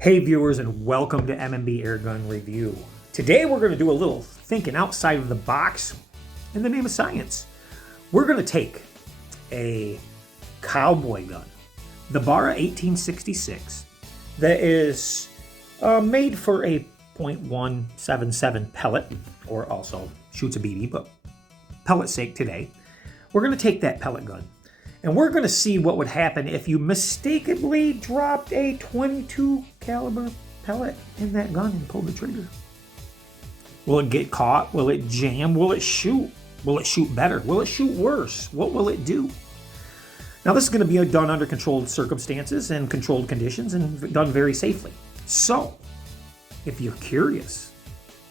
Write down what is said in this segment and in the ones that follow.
Hey viewers, and welcome to MMB Airgun Review. Today we're going to do a little thinking outside of the box in the name of science. We're going to take a cowboy gun, the Barra 1866, that is made for a .177 pellet, or also shoots a BB, but pellet's sake today. We're going to take that pellet gun, and we're going to see what would happen if you mistakenly dropped a .22 caliber pellet in that gun and pulled the trigger. Will it get caught? Will it jam? Will it shoot? Will it shoot better? Will it shoot worse? What will it do? Now this is going to be done under controlled circumstances and controlled conditions and done very safely. So, if you're curious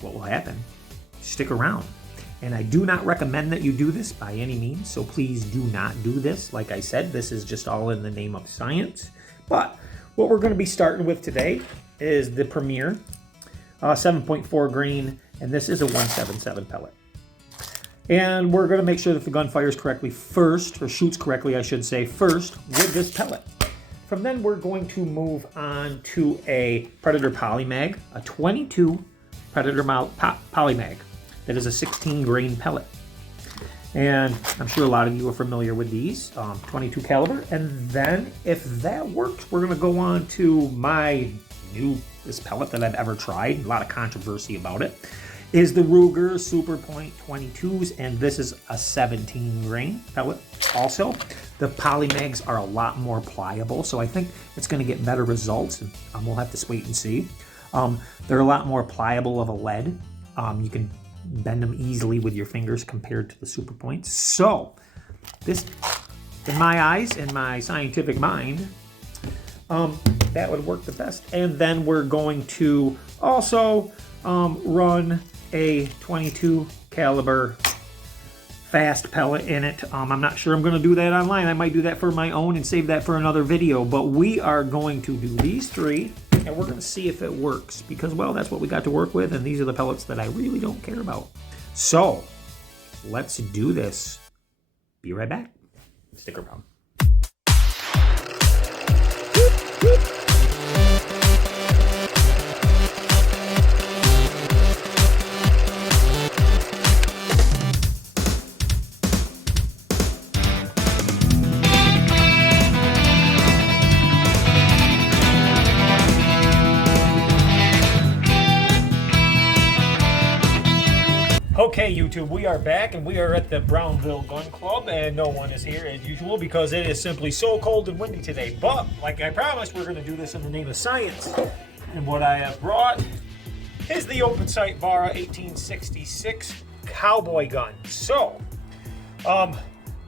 what will happen, stick around. And I do not recommend that you do this by any means, so please do not do this. Like I said, this is just all in the name of science. But what we're going to be starting with today is the Premier 7.4 grain, and this is a 177 pellet. And we're going to make sure that the gun fires correctly first, or shoots correctly, I should say, first with this pellet. From then, we're going to move on to a Predator Polymag, a 22 Predator Polymag. That is a 16 grain pellet. And I'm sure a lot of you are familiar with these, 22 caliber. And then if that works, we're gonna go on to my newest pellet that I've ever tried. A lot of controversy about it. Is the Ruger Super Point 22s, and this is a 17 grain pellet also. The Polymags are a lot more pliable, so I think it's gonna get better results, and we'll have to wait and see. They're a lot more pliable of a lead. You can bend them easily with your fingers compared to the Super Points. So this, in my eyes and my scientific mind, that would work the best. And then we're going to also run a 22 caliber fast pellet in it. I'm not sure I'm going to do that online. I might do that for my own and save that for another video, but we are going to do these three, and we're going to see if it works, because, well, that's what we got to work with, and these are the pellets that I really don't care about. So let's do this. Be right back. Stick around. Okay, YouTube, we are back, and we are at the Brownville Gun Club, and no one is here as usual because it is simply so cold and windy today. But, like I promised, we're going to do this in the name of science. And what I have brought is the open sight Barra 1866 cowboy gun. So, got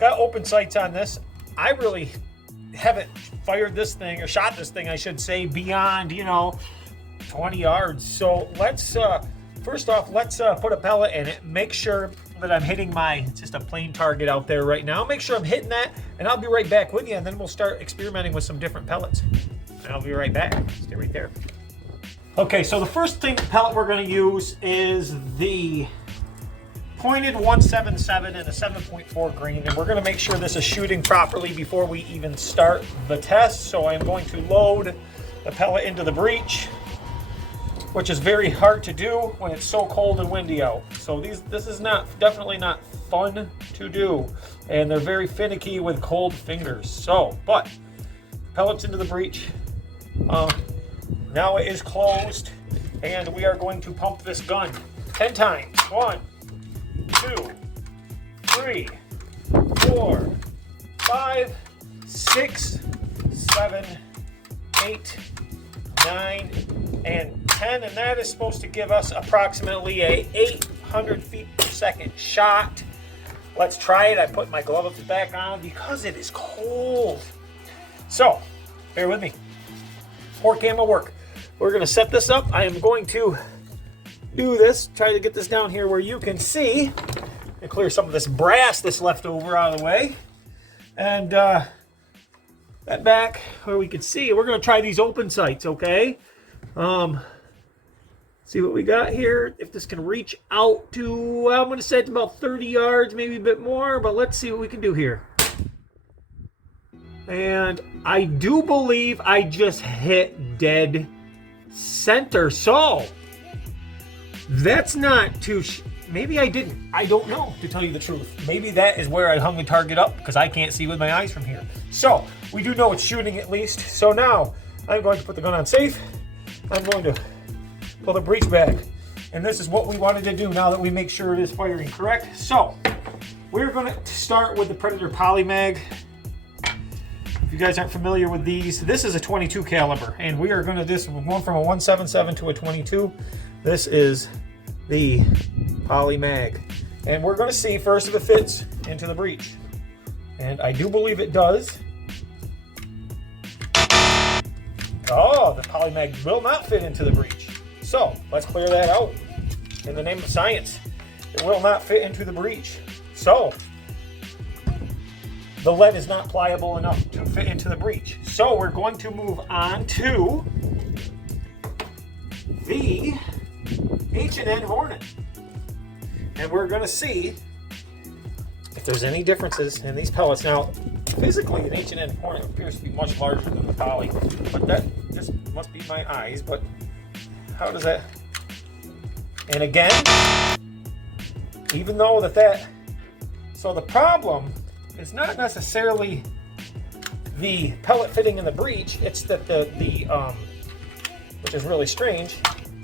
open sights on this. I really haven't fired this thing, or shot this thing, I should say, beyond, 20 yards. So, let's... First off, let's put a pellet in it. Make sure that I'm hitting just a plain target out there right now. Make sure I'm hitting that, and I'll be right back with you, and then we'll start experimenting with some different pellets. And I'll be right back. Stay right there. Okay, so the first pellet we're going to use is the pointed 177 and a 7.4 grain, and we're going to make sure this is shooting properly before we even start the test. So I'm going to load the pellet into the breech, which is very hard to do when it's so cold and windy out. So this is definitely not fun to do, and they're very finicky with cold fingers. So, but pellets into the breech. Now it is closed, and we are going to pump this gun 10 times. 1, 2, 3, 4, 5, 6, 7, 8, 9, and 10, and that is supposed to give us approximately a 800 feet per second shot. Let's try it. I put my gloves back on because it is cold. So, bear with me. Poor camera work. We're going to set this up. I am going to do this, try to get this down here where you can see, and clear some of this brass that's left over out of the way. And that back where we can see, we're going to try these open sights, okay? See what we got here. If this can reach out to, I'm going to say it's about 30 yards, maybe a bit more, but let's see what we can do here. And I do believe I just hit dead center. So that's not too. Maybe I didn't. I don't know, to tell you the truth. Maybe that is where I hung the target up because I can't see with my eyes from here. So we do know it's shooting at least. So now I'm going to put the gun on safe. I'm going to pull the breech back. And this is what we wanted to do now that we make sure it is firing correct. So we're going to start with the Predator Polymag. If you guys aren't familiar with these, this is a 22 caliber, and we are going to one from a 177 to a 22. This is the Polymag, and we're going to see first if it fits into the breech, and I do believe it does. Oh, the Polymag will not fit into the breech. So let's clear that out. In the name of science, it will not fit into the breech. So the lead is not pliable enough to fit into the breech. So we're going to move on to the H&N Hornet. And we're going to see if there's any differences in these pellets. Now, physically, an H&N Hornet appears to be much larger than the Poly, but that just must be my eyes. But how does that? And again, even though so the problem is not necessarily the pellet fitting in the breech. It's that which is really strange.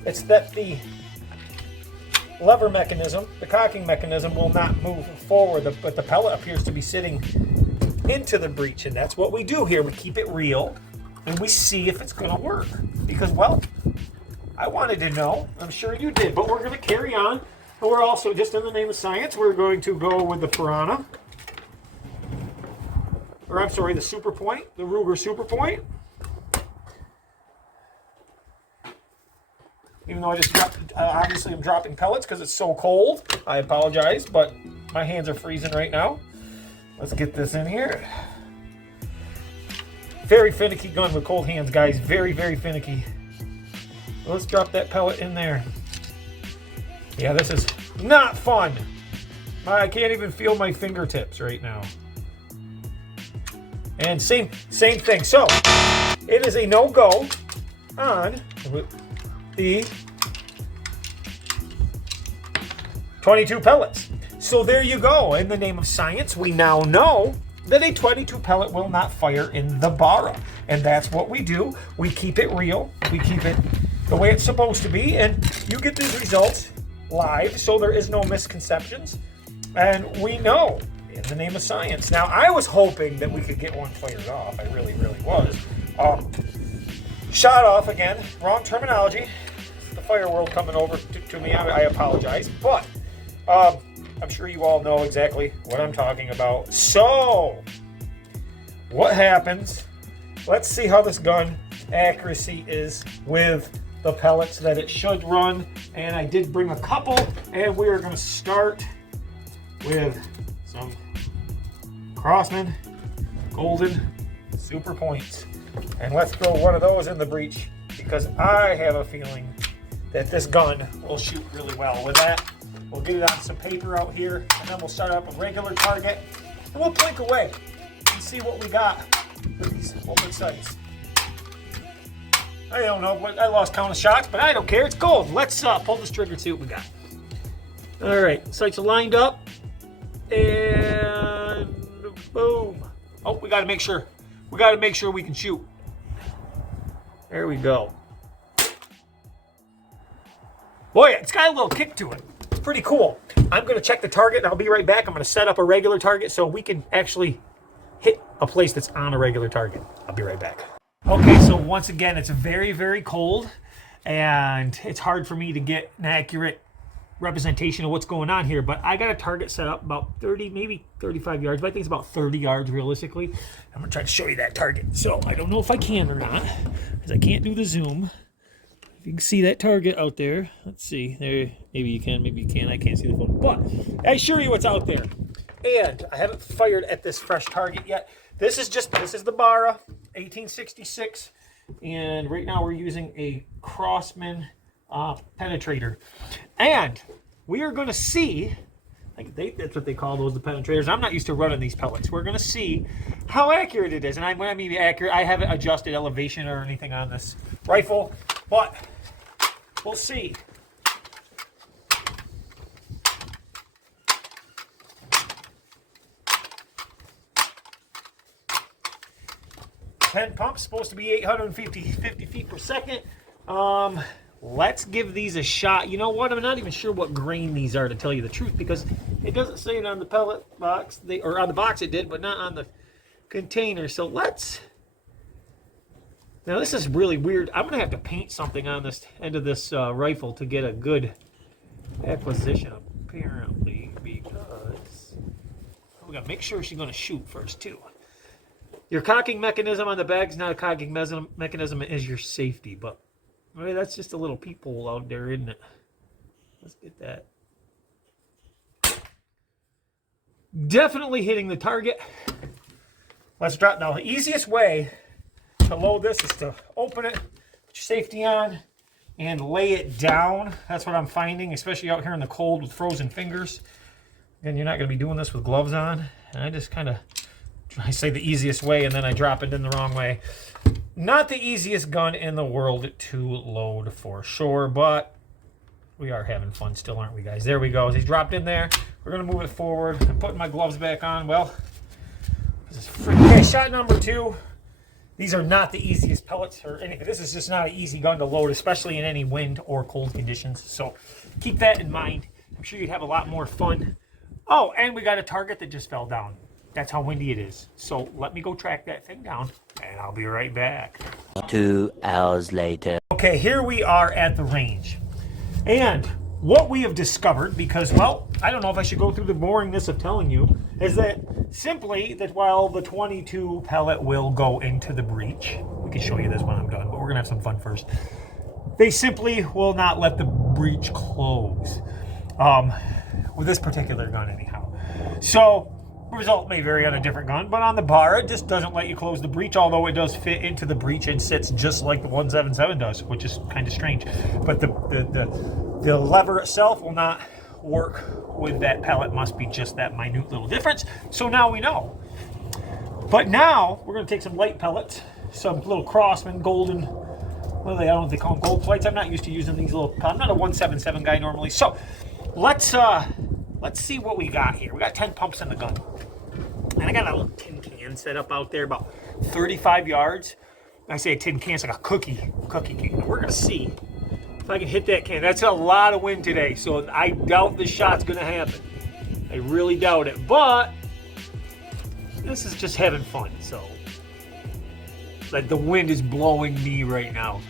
It's that the lever mechanism, the cocking mechanism, will not move forward, but the pellet appears to be sitting into the breech, and that's what we do here. We keep it real, and we see if it's going to work. Because, well, I wanted to know. I'm sure you did, but we're going to carry on. And we're also, just in the name of science, we're going to go with the Piranha. Or, I'm sorry, the Super Point, the Ruger Super Point. Even though I just dropped, obviously I'm dropping pellets because it's so cold. I apologize, but my hands are freezing right now. Let's get this in here. Very finicky gun with cold hands, guys. Very, very finicky. Let's drop that pellet in there. Yeah, this is not fun. I can't even feel my fingertips right now. And same thing. So it is a no-go on the 22 pellets. So there you go. In the name of science, we now know that a 22 pellet will not fire in the Barra. And that's what we do. We keep it real. We keep it the way it's supposed to be. And you get these results live, so there is no misconceptions. And we know in the name of science. Now, I was hoping that we could get one fired off. I really, really was. Shot off again. Wrong terminology. The fire world coming over to me. I apologize. But I'm sure you all know exactly what I'm talking about. So, what happens? Let's see how this gun accuracy is with the pellets that it should run. And I did bring a couple, and we are going to start with some Crosman Golden Super Points. And let's throw one of those in the breech, because I have a feeling that this gun will shoot really well. With that, we'll get it on some paper out here, and then we'll start up a regular target, and we'll blink away and see what we got with these open sights. I don't know, but I lost count of shots, but I don't care. It's cold. Let's pull this trigger and see what we got. All right, sights are lined up, and boom. Oh, we got to make sure. We got to make sure we can shoot. There we go. Boy, it's got a little kick to it. Pretty cool. I'm going to check the target, and I'll be right back. I'm going to set up a regular target so we can actually hit a place that's on a regular target. I'll be right back. Okay, so once again, it's very, very cold, and it's hard for me to get an accurate representation of what's going on here, but I got a target set up about 30, maybe 35 yards, but I think it's about 30 yards realistically. I'm gonna try to show you that target. So I don't know if I can or not, because I can't do the zoom. If you can see that target out there, let's see, there, maybe you can, maybe you can't, I can't see the photo, but I assure you what's out there. And I haven't fired at this fresh target yet. This is the Barra 1866, and right now we're using a Crosman penetrator, and we are going to see, that's what they call those, the penetrators. I'm not used to running these pellets. We're going to see how accurate it is, and when I mean accurate, I haven't adjusted elevation or anything on this rifle. But we'll see. Pumps supposed to be 850 feet per second. Let's give these a shot. You know what? I'm not even sure what grain these are, to tell you the truth, because it doesn't say it on the pellet box. Or on the box it did, but not on the container. So let's. Now this is really weird. I'm gonna have to paint something on this end of this rifle to get a good acquisition, apparently, because we gotta make sure she's gonna shoot first too. Your cocking mechanism on the bag's not a cocking mechanism, it is your safety, but well, that's just a little peephole out there, isn't it? Let's get that. Definitely hitting the target. Let's drop. Now, the easiest way to load this is to open it, put your safety on, and lay it down. That's what I'm finding, especially out here in the cold with frozen fingers. Again, you're not going to be doing this with gloves on. And I just kind of, I say the easiest way, and then I drop it in the wrong way. Not the easiest gun in the world to load for sure, but we are having fun still, aren't we, guys? There we go. He's dropped in there. We're going to move it forward. I'm putting my gloves back on. Well, this is free. Okay, shot number 2. These are not the easiest pellets or anything. This is just not an easy gun to load, especially in any wind or cold conditions. So keep that in mind. I'm sure you'd have a lot more fun. Oh, and we got a target that just fell down. That's how windy it is. So let me go track that thing down, and I'll be right back. 2 hours later. Okay, here we are at the range. And what we have discovered, because, well, I don't know if I should go through the boringness of telling you, is that simply that while the 22 pellet will go into the breech, we can show you this when I'm done, but we're gonna have some fun first. They simply will not let the breech close. With this particular gun anyhow. So, the result may vary on a different gun, but on the Barra, it just doesn't let you close the breech, although it does fit into the breech and sits just like the 177 does, which is kind of strange. But the lever itself will not work with that pellet. Must be just that minute little difference. So now we know. But now we're going to take some light pellets, some little Crosman golden. What are they? I don't know if they call them gold plates. I'm not used to using these little. I'm not a 177 guy normally. So let's see what we got here. We got 10 pumps in the gun. And I got a little tin can set up out there about 35 yards. I say a tin can, it's like a cookie can. We're going to see if I can hit that can. That's a lot of wind today, so I doubt this shot's going to happen. I really doubt it. But this is just having fun, so. Like the wind is blowing me right now.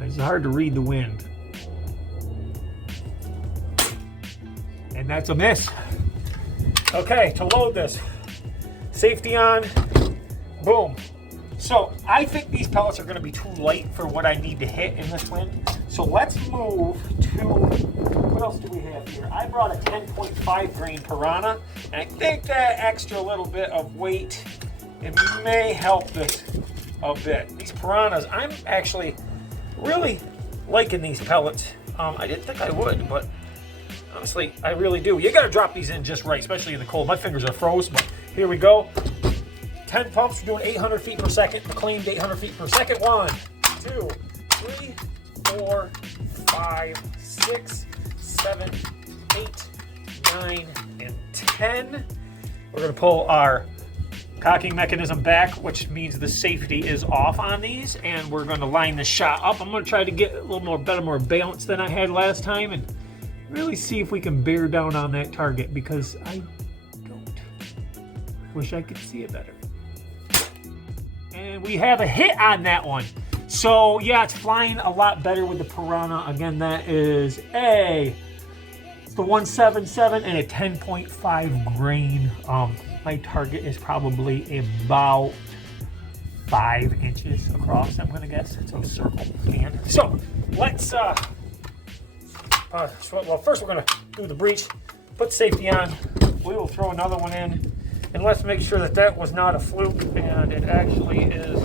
It's hard to read the wind. And that's a miss. Okay, to load this. Safety on. Boom. So I think these pellets are going to be too light for what I need to hit in this wind. So let's move to, what else do we have here? I brought a 10.5 grain Piranha, and I think that extra little bit of weight, it may help this a bit. These Piranhas, I'm actually really liking these pellets. I didn't think I would, but honestly, I really do. You got to drop these in just right, especially in the cold. My fingers are froze, but here we go. 10 pumps, we're doing 800 feet per second, claimed 800 feet per second. 1, 2, 3, 4, 5, 6, 7, 8, 9, and 10. We're going to pull our cocking mechanism back, which means the safety is off on these, and we're going to line the shot up. I'm going to try to get a little more balance than I had last time, and really see if we can bear down on that target, because I don't. Wish I could see it better. And we have a hit on that one. So yeah, it's flying a lot better with the Piranha. Again, that is it's the 177 and a 10.5 grain. My target is probably about 5 inches across, I'm gonna guess. It's a circle can. So let's well, first we're gonna do the breech, put safety on. We will throw another one in, and let's make sure that that was not a fluke and it actually is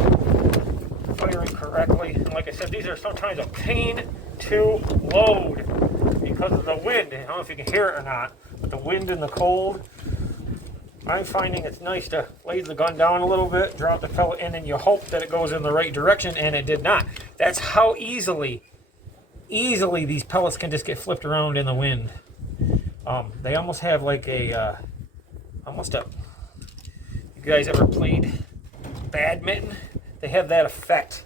firing correctly. And like I said, these are sometimes a pain to load because of the wind. I don't know if you can hear it or not, but the wind and the cold, I'm finding it's nice to lay the gun down a little bit, drop the pellet in, and you hope that it goes in the right direction, and it did not. That's how easily these pellets can just get flipped around in the wind. They almost have like a, you guys ever played badminton? They have that effect.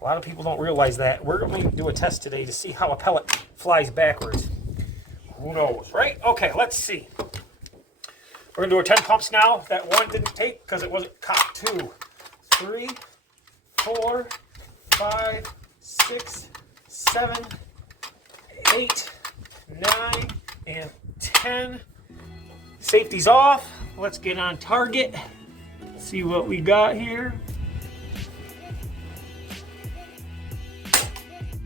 A lot of people don't realize that. We're going to do a test today to see how a pellet flies backwards. Who knows, right? Okay, let's see. We're going to do our 10 pumps now. That one didn't take because it wasn't cocked. 2, 3, 4, 5, 6, 7, 8, 9, and 10. Safety's off. Let's get on target. See what we got here.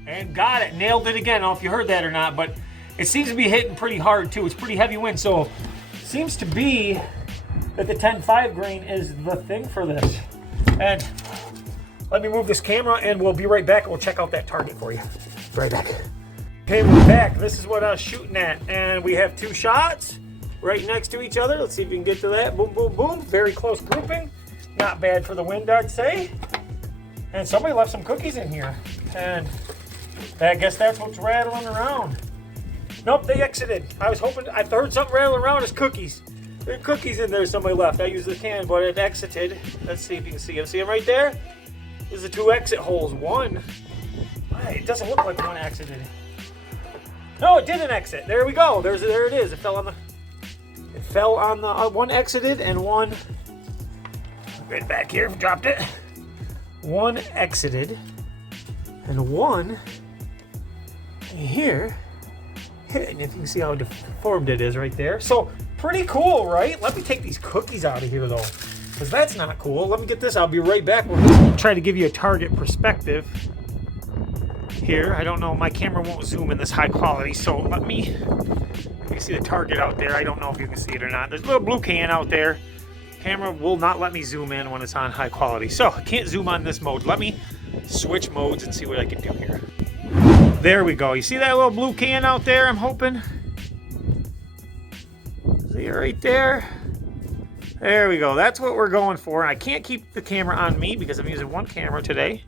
And got it. Nailed it again. I don't know if you heard that or not, but it seems to be hitting pretty hard too. It's pretty heavy wind, so seems to be that the 10.5 grain is the thing for this. And let me move this camera and we'll be right back and we'll check out that target for you. Be right back. Okay, we're back. This is what I was shooting at. And we have 2 shots right next to each other. Let's see if we can get to that. Boom, boom, boom. Very close grouping. Not bad for the wind, I'd say. And somebody left some cookies in here. And I guess that's what's rattling around. Nope, they exited. I was hoping, I heard something rattling around as cookies. There are cookies in there somebody left. I used the can, but it exited. Let's see if you can see them. See them right there? There's the 2 exit holes. One. It doesn't look like one exited. No, it didn't exit. There we go. There it is. It fell on the one exited and one. Right back here. Dropped it. One exited and one here. And if you can see how deformed it is right there. So pretty cool, right? Let me take these cookies out of here though, because that's not cool. Let me get this. I'll be right back. We're going to try to give you a target perspective here. I don't know. My camera won't zoom in this high quality, so let me. You can see the target out there. I don't know if you can see it or not. There's a little blue can out there. Camera will not let me zoom in when it's on high quality, so I can't zoom on this mode. Let me switch modes and see what I can do here. There we go. You see that little blue can out there? I'm hoping. See it right there? There we go. That's what we're going for. I can't keep the camera on me because I'm using one camera today.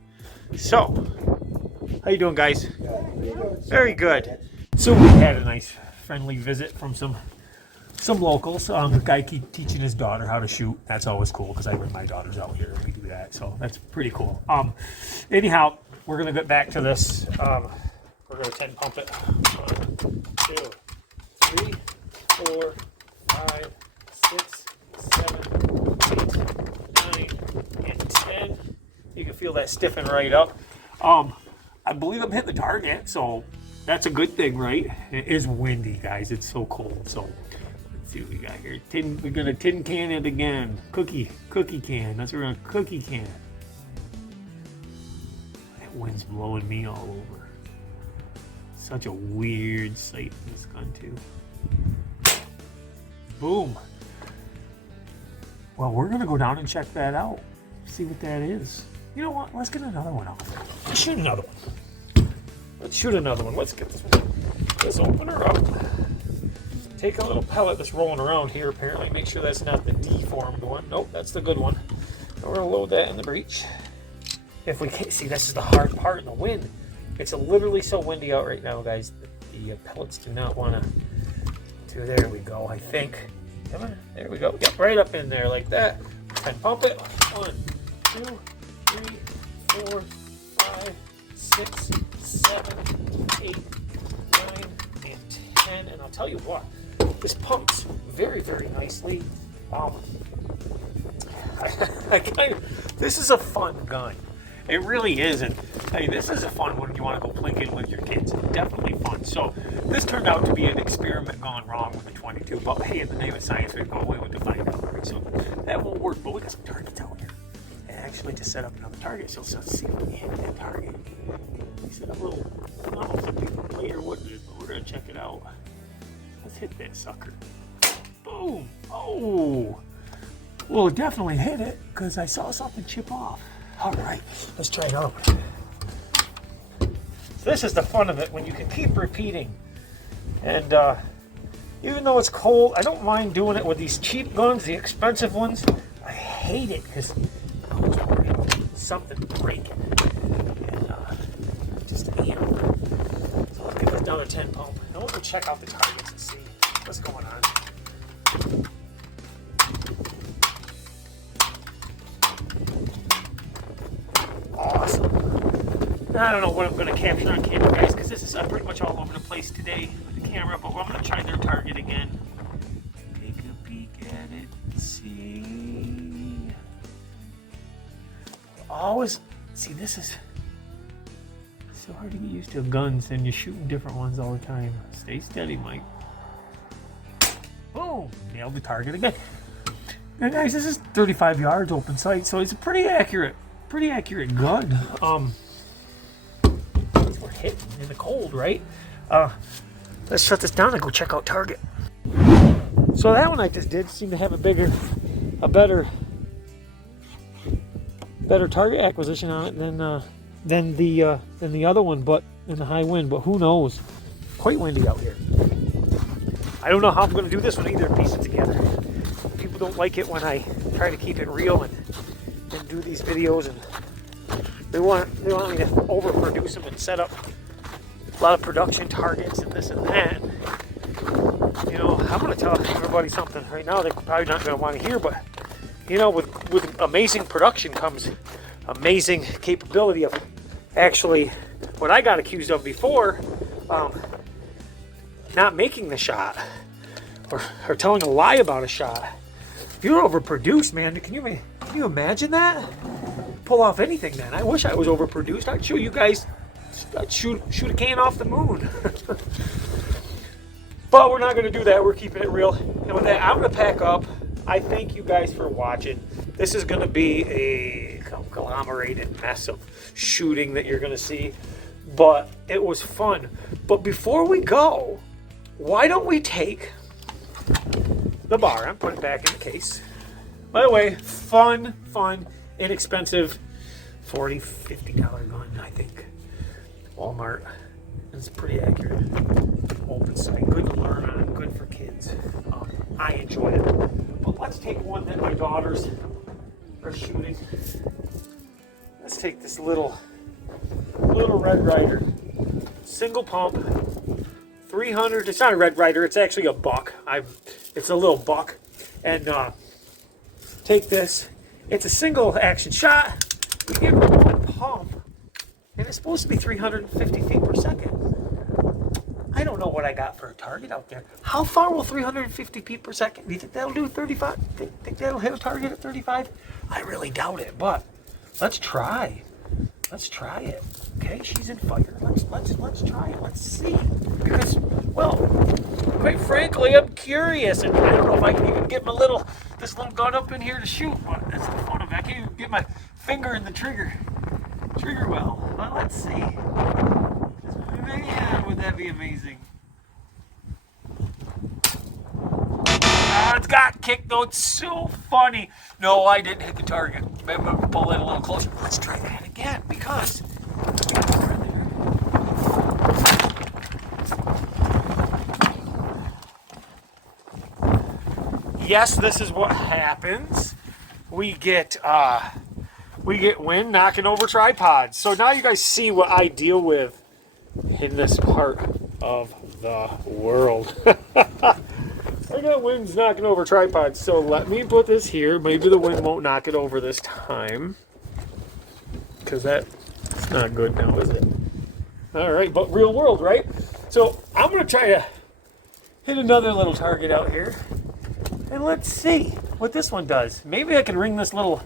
So, how you doing, guys? Very good. So we had a nice friendly visit from some locals. The guy keep teaching his daughter how to shoot. That's always cool because I bring my daughters out here and we do that. So that's pretty cool. Anyhow, we're gonna get back to this. We're going to 10 pump it. 1, 2, 3, 4, 5, 6, 7, 8, 9, and 10. You can feel that stiffen right up. I believe I'm hitting the target, so that's a good thing, right? It is windy, guys. It's so cold. So let's see what we got here. We're going to tin can it again. Cookie can. That's what we're going to cookie can. That wind's blowing me all over. Such a weird sight in this gun too. Boom. Well, we're gonna go down and check that out. See what that is. You know what? Let's get another one off. Let's shoot another one. Let's shoot another one. Let's get this one. Let's open her up. Take a little pellet that's rolling around here apparently. Make sure that's not the deformed one. Nope, that's the good one. And we're gonna load that in the breech. If we can't see, this is the hard part in the wind. It's literally so windy out right now, guys. The pellets do not want to. There we go, I think. Come on, there we go. Yep, right up in there like that. And pump it. 1, 2, 3, 4, 5, 6, 7, 8, 9, and 10. And I'll tell you what, this pumps very, very nicely. This is a fun gun. It really is, and hey, this is a fun one if you want to go plinking with your kids. Definitely fun. So this turned out to be an experiment gone wrong with the 22, but hey, in the name of science, we go away with the find out. Right? So that won't work, but we got some targets out here. And actually, to set up another target, so let's see if we can hit that target. We set up a little, I don't know if some people play or what it is, but we're going to check it out. Let's hit that sucker. Boom! Oh! Well, it definitely hit it, because I saw something chip off. All right, let's try it out. So this is the fun of it when you can keep repeating. And even though it's cold, I don't mind doing it with these cheap guns, the expensive ones. I hate it because something breaking. And just amp. So let's get this down to 10 pump. Now we'll go check out the targets and see what's going on. Awesome. I don't know what I'm going to capture on camera, guys, because this is pretty much all over the place today with the camera, but I'm going to try their target again. Take a peek at it. See. Always, see, this is so hard to get used to guns, and you're shooting different ones all the time. Stay steady, Mike. Boom! Nailed the target again. Now, guys, this is 35 yards open sight, so it's a pretty accurate gun. We're hitting in the cold, right? Let's shut this down and go check out target. So that one I just did seemed to have a better target acquisition on it than the other one, but in the high wind. But who knows? Quite windy out here. I don't know how I'm going to do this one either. Piece it together. People don't like it when I try to keep it real and do these videos, and they want me to overproduce them and set up a lot of production targets and this and that. You know, I'm going to tell everybody something right now they're probably not going to want to hear, but you know, with amazing production comes amazing capability of actually what I got accused of before, not making the shot or telling a lie about a shot. If you're overproduced, man, can you imagine that? Pull off anything, man. I wish I was overproduced. I'd show you guys. I'd shoot a can off the moon. But we're not going to do that. We're keeping it real. And with that, I'm going to pack up. I thank you guys for watching. This is going to be a conglomerated mess of shooting that you're going to see. But it was fun. But before we go, why don't we take the Barra and put it back in the case. By the way, fun, inexpensive, $40, $50 gun, I think. Walmart. It's pretty accurate. Open sight, good to learn on, good for kids. I enjoy it. But let's take one that my daughters are shooting. Let's take this little Red Ryder, single pump, 300. It's not a Red Ryder. It's actually a buck. It's a little buck, and take this. It's a single action shot. We get one pump, and it's supposed to be 350 feet per second. I don't know what I got for a target out there. How far will 350 feet per second? Do you think that'll do 35? Think that'll hit a target at 35? I really doubt it, but let's try. Let's try it. Okay, she's in fire. Let's try it. Let's see. Because, well, quite frankly, I'm curious, and I don't know if I can even get this little gun up in here to shoot. But that's the fun of it. I can't even get my finger in the trigger well. But let's see. Man, would that be amazing? It's got kicked though. It's so funny. No, I didn't hit the target. Maybe I'm gonna pull it a little closer. Let's try that again because. Yes, this is what happens. We get wind knocking over tripods. So now you guys see what I deal with in this part of the world. I got winds knocking over tripods, so let me put this here. Maybe the wind won't knock it over this time, because that's not good now, is it? All right, but real world, right? So I'm going to try to hit another little target out here, and let's see what this one does. Maybe I can ring this little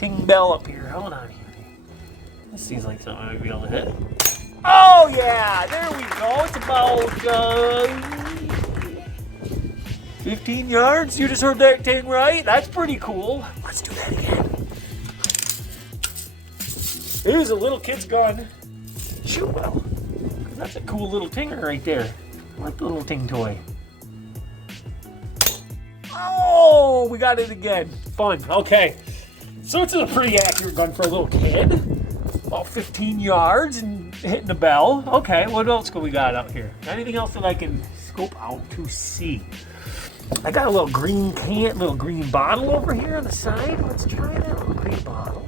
ting bell up here. Hold on here. This seems like something I might be able to hit. Oh, yeah, there we go. It's about 15 yards. You just heard that thing right? That's pretty cool. Let's do that again. Here's a little kid's gun. Shoot well. That's a cool little tinger right there. I like the little ting toy. Oh, we got it again. Fun. Okay. So it's a pretty accurate gun for a little kid. About 15 yards and hitting the bell. Okay, what else we got out here? Anything else that I can scope out to see? I got a little green can, little green bottle over here on the side. Let's try that little green bottle.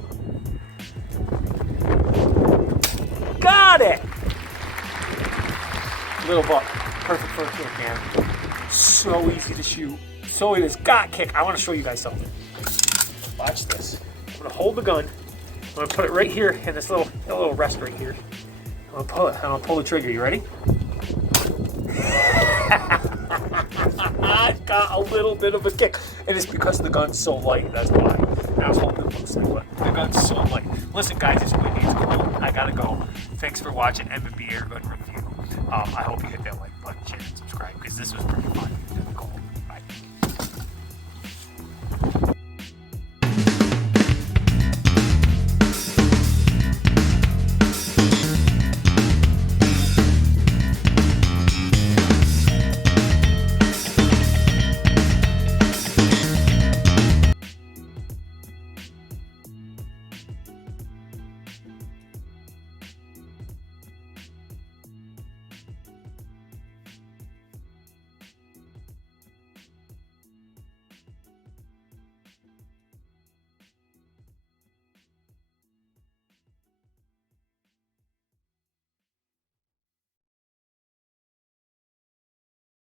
got it! Little buck. Perfect for a kick, man. So easy to shoot. So it is got kick. I want to show you guys something. Watch this. I'm going to hold the gun. I'm going to put it right here in this little rest right here. I'm going to pull it, and I'll pull the trigger. You ready? It's got a little bit of a kick. And it's because the gun's so light. That's why. I was holding it loosely, but the gun's so light. Listen, guys, it's windy. It's cold. I got to go. Thanks for watching M&B Airgun Review. I hope you hit that like button, share, and subscribe, because this was pretty fun.